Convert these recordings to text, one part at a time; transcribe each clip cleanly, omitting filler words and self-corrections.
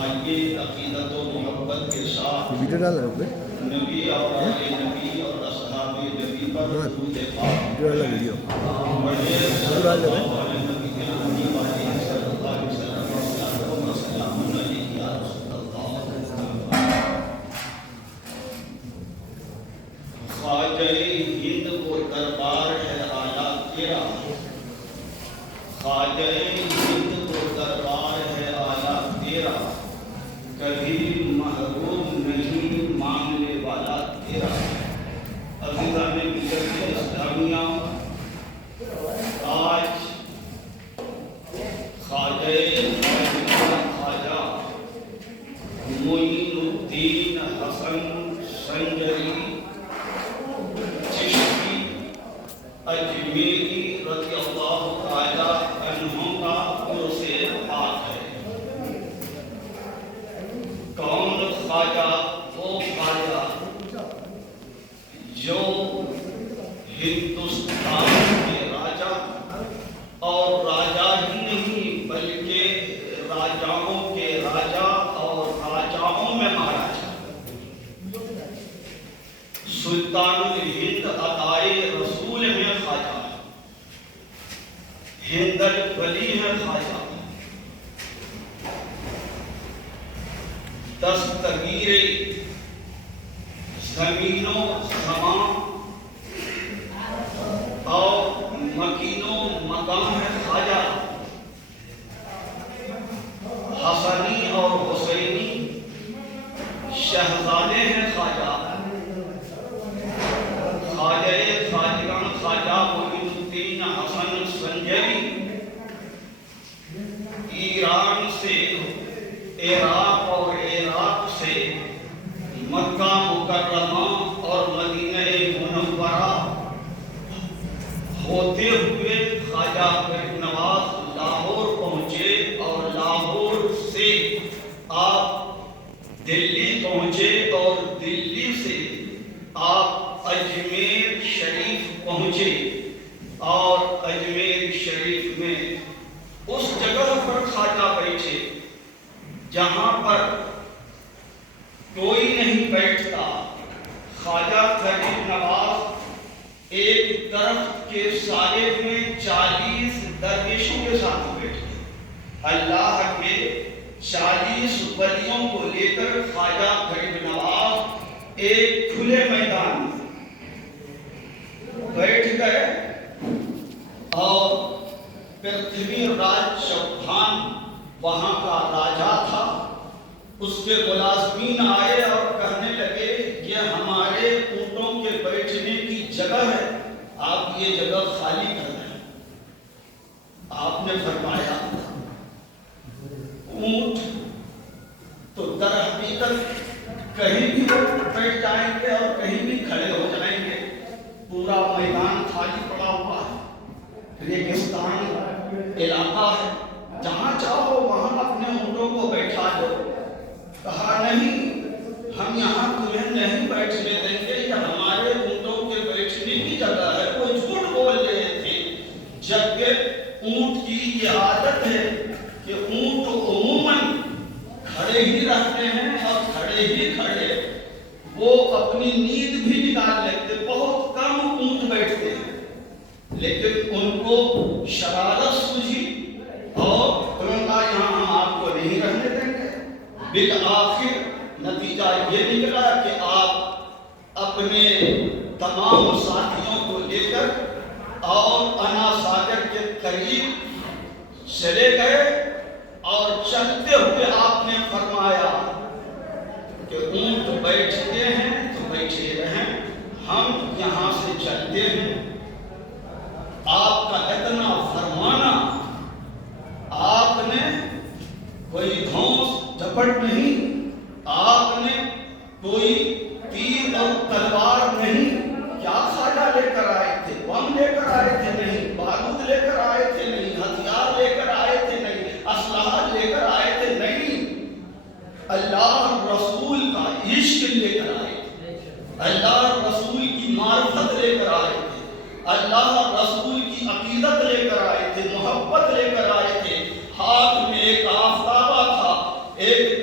آئیے عقیدت و محبت کے ساتھ ویڈیو ڈال رہے ہو نبی اور آل نبی اور اصحاب نبی پر درود پاک ویڈیو ڈالا ویڈیو پڑھیں ویڈیو ڈال رہے ہیں علی نبی کے نبی علیہ صلی اللہ علیہ وسلم و سلام علیہ یا رسول اللہ. خواجہ ہند وہ دربار ہے اعلیٰ تیرا، خواجہ ہند وہ دربار ہے اعلیٰ تیرا، کبھی محروم نہیں مانگنے والا تیرا. عزیزان ملت اسلامیہ، آج خواجہ معین الدین حسن سنجری چشتی اجمیری رضی اللہ تعالی عنہ کا عرس پاک ہے. کون خواجہ؟ وہ خواجہ جو ہندوستان کے راجا اور راجا ہی نہیں بلکہ راجاؤں کے راجا اور راجاؤں میں مہاراجا، سلطان الہند عطائے رسول میں خواجہ، ہند الولی ہے خواجہ، دستگیر زمین و زمان اور مکین و مقام ہے خواجہ، حسنی اور حسینی شہزادے ہیں خواجہ. خواجہ خواجگان خواجہ معین الدین حسن سنجری ایران سے عراق اور عراق سے مکہ مکرمہ اور مدینہ منورہ ہوتے ہوئے خواجہ غریب نواز لاہور پہنچے اور لاہور سے آپ دلی پہنچے اور دلی سے آپ اجمیر شریف پہنچے اور اجمیر شریف میں اس جگہ پر خواجہ بیٹھے جہاں پر کوئی نہیں بیٹھتا. خواجہ غریب نواز ایک درخت کے سائے میں 40 درویشوں کے ساتھ بیٹھے. اللہ کے 40 ولیوں کو لے کر خواجہ غریب نواز ایک کھلے میدان میں بیٹھ گئے اور پرتھوی راج چوہان وہاں کا راجا تھا. اس کے ملازمین آئے اور کہنے لگے یہ ہمارے اونٹوں کے بیٹھنے کی جگہ ہے، آپ یہ جگہ خالی کر دیں. آپ نے فرمایا اونٹ تو در حقیقت کہیں بھی بیٹھ جائیں گے اور کہیں بھی کھڑے ہو جائیں گے، پورا میدان خالی پڑا ہوا ہے، ریگستان علاقہ ہے، جہاں چاہو وہاں اپنے اونٹوں کو بیٹھا دو. کہا نہیں، ہم یہاں تمہیں نہیں بیٹھنے دیں گے، یہ ہمارے اونٹوں کے بیٹھنے کی جگہ ہے. کوئی جھوٹ بول رہے تھے، جبکہ اونٹ کی یہ عادت ہے کہ اونٹ عموماً کھڑے ہی رہتے ہیں اور کھڑے ہی کھڑے وہ اپنی نیند بھی نکال لیتے. بہت کم اونٹ بیٹھتے ہیں، لیکن ان کو شرارت سوجھی اور انہوں نے یہاں ہم آپ کو نہیں رہنے دیں گے. بالآخر نتیجہ یہ نکلا کہ آپ اپنے تمام ساتھیوں کو لے کر اور انا ساگر کے قریب چلے گئے اور چلتے ہوئے آپ نے فرمایا کہ اونٹ بیٹھتے ہیں تو بیٹھے رہیں، ہم یہاں سے چلتے ہیں. آپ کا اتنا فرمانا، آپ نے کوئی دھونس جھپٹ نہیں، آپ نے کوئی تیر اور تلوار نہیں. کیا خواجہ لے کر آئے تھے؟ بم لے کر آئے تھے نہیں، بارود لے کر آئے تھے نہیں، ہتھیار لے کر آئے تھے نہیں، اسلحہ لے کر آئے تھے نہیں. اللہ رسول کا عشق لے کر آئے تھے، اللہ رسول کی معرفت لے کر آئے تھے، اللہ رسول کی عقیدت لے کر آئے تھے، محبت لے کر آئے تھے. ہاتھ میں ایک آفتابہ تھا، ایک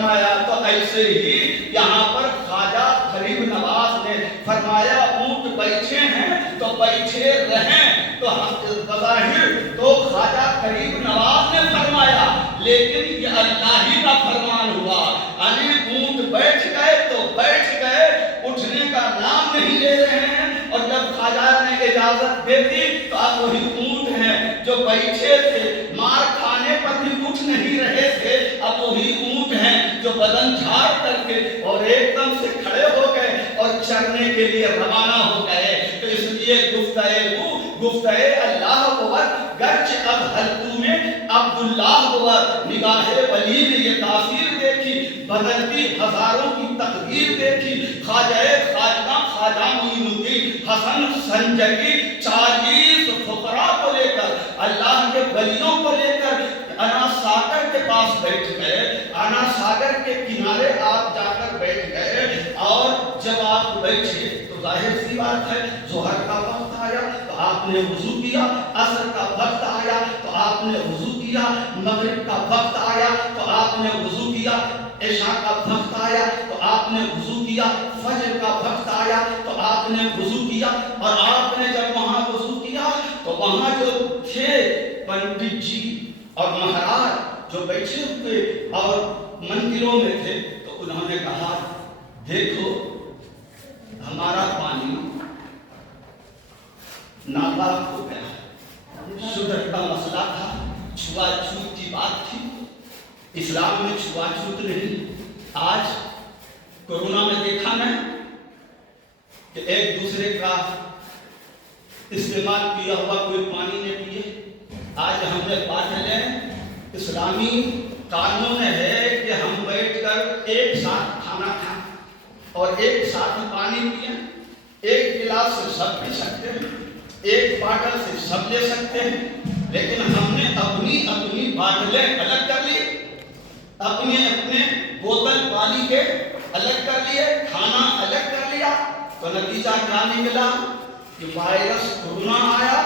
فرمایا تو ایسے ہی یہاں پر خواجہ غریب نواز نے فرمایا اونٹ بیٹھے ہیں تو بیٹھے رہیں، تو بظاہر تو خواجہ غریب نواز نے فرمایا، لیکن یہ اللہ ہی کا فرمان ہوا، یعنی اونٹ بیٹھ گئے تو بیٹھ گئے، اٹھنے کا نام نہیں لے رہے ہیں۔ اور جب خواجہ نے اجازت دے دی تو اب وہی اونٹ ہیں جو بیٹھے تھے، مار کھانے پر بھی اٹھ نہیں رہے تھے، اب وہی اونٹ ہیں جو بدن جھاڑ کر کے اور ایک دم سے کھڑے ہو گئے اور چرنے کے لیے روانہ ہو گئے۔ تو اس لیے گفتگو اللہ اکبر، گرچہ اب حلقوں میں عبداللہ اکبر، نگاہ ولی نے یہ تاثیر دیکھی، بدلتی ہزاروں کی تقدیر دیکھی، خواجہ معین الدین حسن سنجگی 40 فقراء کو لے کر، اللہ کے ولیوں کو لے کر انا ساگر کے پاس بیٹھ گئے، انا ساگر کے کنارے آپ جا کر بیٹھ گئے، اور جب آپ بیٹھے تو ظاہر سی بات ہے ظہر کا وقت آیا تو آپ نے وضو کیا، عصر کا وقت آیا تو آپ نے وضو کیا، مغرب کا وقت آیا تو آپ نے وضو کیا، عشاء کا وقت آیا تو آپ نے وضو کیا، فجر کا وقت آیا تو آپ نے وضو کیا۔ اور آپ نے جب وہاں وضو کیا تو وہاں جو تھے پنڈت جی اور مہاراج جو بیٹھے ہوئے اور مندروں میں تھے، تو انہوں نے کہا دیکھو ہمارا پانی ناپاک ہو گیا، شدت کا مسئلہ تھا، چھوا چھوت کی بات تھی، اسلام میں چھوا چھوت نہیں۔ آج کورونا میں دیکھا میں کہ ایک دوسرے کا استعمال کیا ہوا کوئی پانی نہیں پیے۔ آج ہم نے باٹلیں، اسلامی قانون ہے کہ ہم بیٹھ کر ایک ساتھ کھانا کھائیں اور ایک ساتھ پانی پئیں، ایک گلاس سے سب پی سکتے ہیں، ایک باٹل سے سب لے سکتے ہیں، لیکن ہم نے اپنی باٹلیں الگ کر لی، اپنے بوتل پانی کے الگ کر لیے، کھانا الگ کر لیا، تو نتیجہ کیا نکلا کہ وائرس کورونا آیا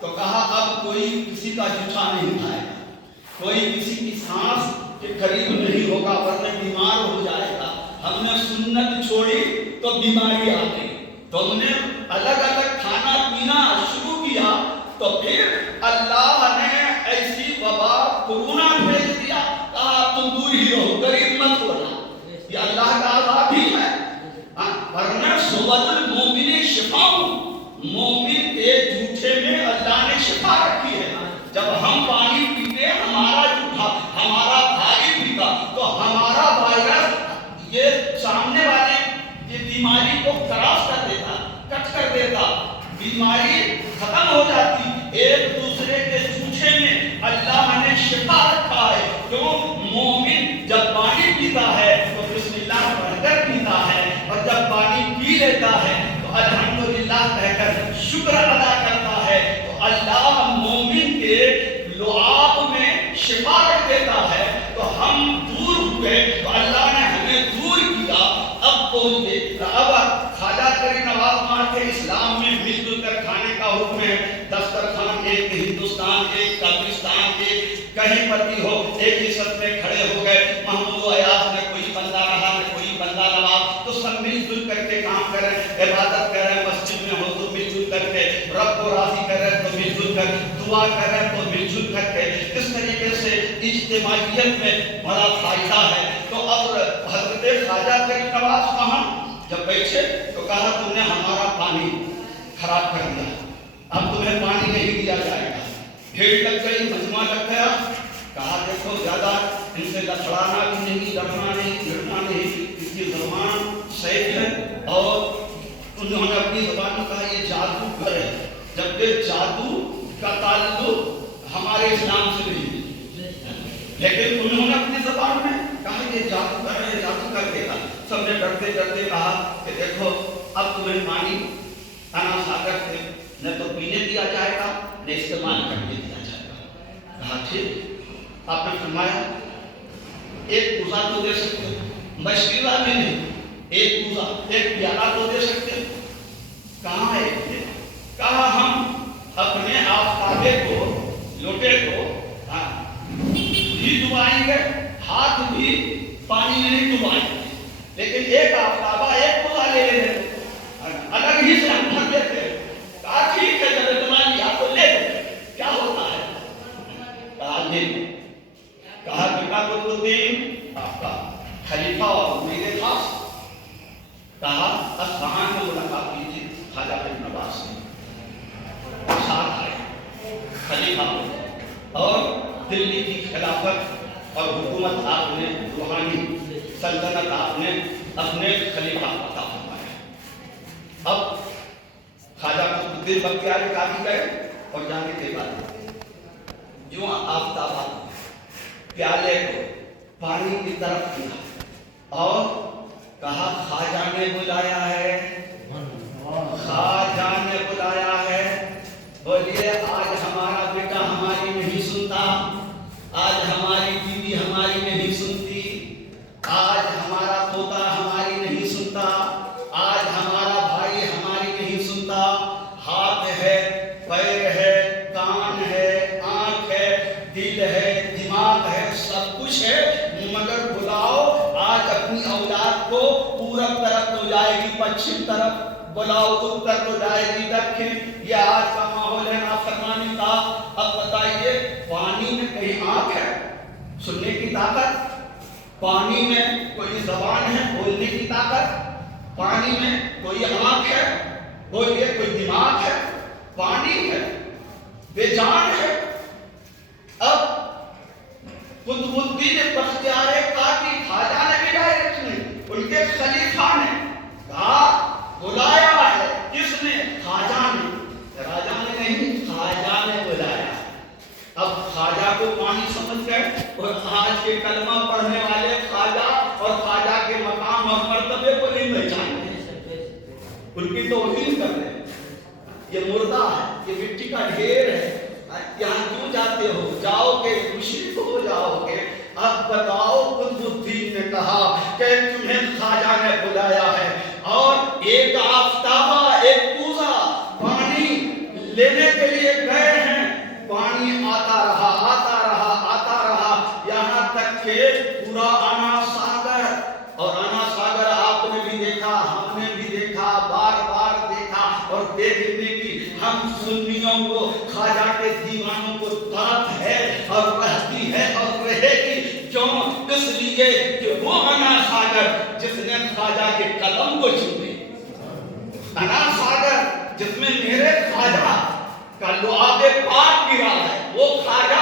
تو کہا اب کوئی کسی کا جوٹا نہیں کھائے گا، کوئی کسی کی سانس کے قریب نہیں ہوگا ورنہ بیمار ہو جائے گا۔ ہم نے سنت چھوڑی تو بیماری آ گئی، تو ہم نے الگ الگ کھانا پینا شروع کیا، تو پھر اللہ نے ایسی وبا کورونا بھیج دیا، کہا تم دور ہی رہو، قریب مت ہونا، یہ اللہ کا عذاب ہی ہے۔ ورنہ صوت المومن شفاء، مومن کے جھوٹے میں اللہ نے شفا رکھی ہے۔ جب ہم پانی پیتے ہمارا جھوٹا ہمارا بھائی پیتا تو ہمارا وائرس یہ سامنے والے یہ بیماری کو کراس کر دیتا، کٹ کر دیتا، بیماری ختم ہو جاتی۔ ایک دوسرے کے جھوٹے میں اللہ نے شفا رکھا ہے، کیوں؟ مومن جب پانی پیتا ہے تو بسم اللہ پڑھ کر پیتا ہے، اور جب پانی پی لیتا ہے تو الحمدللہ کہہ کر شکر ادا کرتا ہے، تو اللہ مومن کے لعاب میں شفا رکھ دیتا ہے۔ تو ہم دور ہوئے تو اللہ نے ہمیں دور کیا۔ اب بولیے، اب خواجہ غریب نواز مان کے اسلام میں مل جل کر کھانے کا حکم ہے، دسترخوان ایک، ہندوستان ایک، قبرستان ایک، کہیں پر بھی ہو ایک ہی سب میں کھڑے ہو گئے، محمود و ایاز میں کوئی بندہ رہا نہ کوئی بندہ نواز، تو سب مل جل کر کے کام کریں، عبادت کریں، مسجد میں ہو تو مل جل کر کے، رب کو راضی کریں تو مل جل کر، دعا کریں تو مل جل کر کے، اس طریقے سے اجتماعیت میں بڑا فائدہ ہے۔ تو اب حضرت خواجہ غریب نواز کہاں جب بیٹھے تو کہا تم نے ہمارا پانی خراب کر دیا، اب تمہیں پانی نہیں دیا جائے گا۔ بھیڑ لگ گئی، مجمع لگ گیا، کہا دیکھو زیادہ ان سے لڑانا بھی نہیں، لڑنا نہیں، لڑنا نہیں، اس کی زبان سیف ہے، اور انہوں نے اپنی زبان میں کہا یہ جادوگر ہے، جبکہ جادو کا تعلق ہمارے اسلام سے نہیں، لیکن انہوں نے اپنی زبان میں کہا یہ جادوگر ہے، جادو کر دے گا۔ سب نے ڈرتے ڈرتے کہا کہ دیکھو اب تمہیں پانی انا ساگر سے نہ تو پینے دیا جائے گا نہ استعمال کرنے دیا جائے گا۔ کہا ٹھیک، آپ نے فرمایا ایک کوزہ تو دے سکتے، مشکلہ بھی نہیں، ایک کوزہ ایک پیالہ تو دے سکتے، کہاں ہے؟ کہا ہم اپنے آفتابے کو، لوٹے کو بھی ڈبائیں گے، ہاتھ بھی پانی اصفہان میں ملاقات کی تھی خواجہ فرید نواز سے، ساتھ آئے خلیفہ اور دلی کی خلافت اور حکومت آپ نے روحانی سلطنت آپ نے اپنے خلیفہ کو عطا فرمایا۔ اب خواجہ قطب الدین بختیار کافی گئے اور جانے کے بعد جو آفتاب پیالے کو پانی کی طرف کیا اور کہا خواجہ نے بلایا ہے، خواجہ نے بلایا ہے۔ بولیے آج ہمارا بیٹا ہماری نہیں سنتا، آج ہماری بیوی ہماری نہیں سنتی، آج ہمارا پوتا ہماری نہیں سنتا، آج ہمارا بھائی ہماری نہیں سنتا۔ ہاتھ ہے، پیر ہے، کان ہے، آنکھ ہے، دل ہے، دماغ ہے، سب کچھ ہے، مگر بلاؤ آج اپنی اولاد کو پورب طرف تو جائے گی پچھم طرف، بلاؤ اتر تو جائے گی دکھن۔ یہ آج کا ماحول ہے نافرمانی کا۔ اب بتائیے پانی میں کہیں آنکھ ہے سننے کی طاقت؟ پانی میں کوئی زبان ہے بولنے کی طاقت؟ پانی میں کوئی آنکھ ہے بولیے، کوئی دماغ ہے؟ پانی ہے، بے جان ہے۔ اب قطب الدین بختیار کافی خواجہ نے بھی ڈائریکٹ نہیں، ان کے خلیفہ نے کہا بلایا ہے، کس نے؟ خواجہ نے، راجہ نے نہیں، خواجہ نے بلایا۔ اب خواجہ کو پانی سمجھ گئے اور آج کے کلمہ پڑھنے والے خواجہ اور خواجہ کے مقام اور مرتبے کو نہیں پہچانتے، ان کی توہین کر رہے ہیں۔ یہ مردہ ہے، یہ مٹی کا ڈھیر ہے، یہاں کیوں جاتے ہو؟ جاؤ گے مشرک ہو جاؤ گے۔ اب بتاؤ قطب الدین نے کہا کہ تمہیں خواجہ نے بلایا ہے اور ایک آفتابہ ایک کوزہ پانی لینے کے لیے گئے ہیں، پانی آتا رہا آتا رہا آتا رہا یہاں تک کہ پورا انا ساگر، اور انا ساگر آپ نے بھی دیکھا، ہم نے بھی دیکھا، بار بار دیکھا، اور دیکھنے کی ہم سنیوں کو خواجہ کے دیوانوں کو طاقت ہے اور رہتی ہے اور رہے گی۔ کیوں؟ اس لیے کہ وہ انا ساگر جس نے خواجہ کے قدم کو چومے، انا ساگر جس میں میرے خواجہ کا لعاب پاک گرا ہے، وہ خواجہ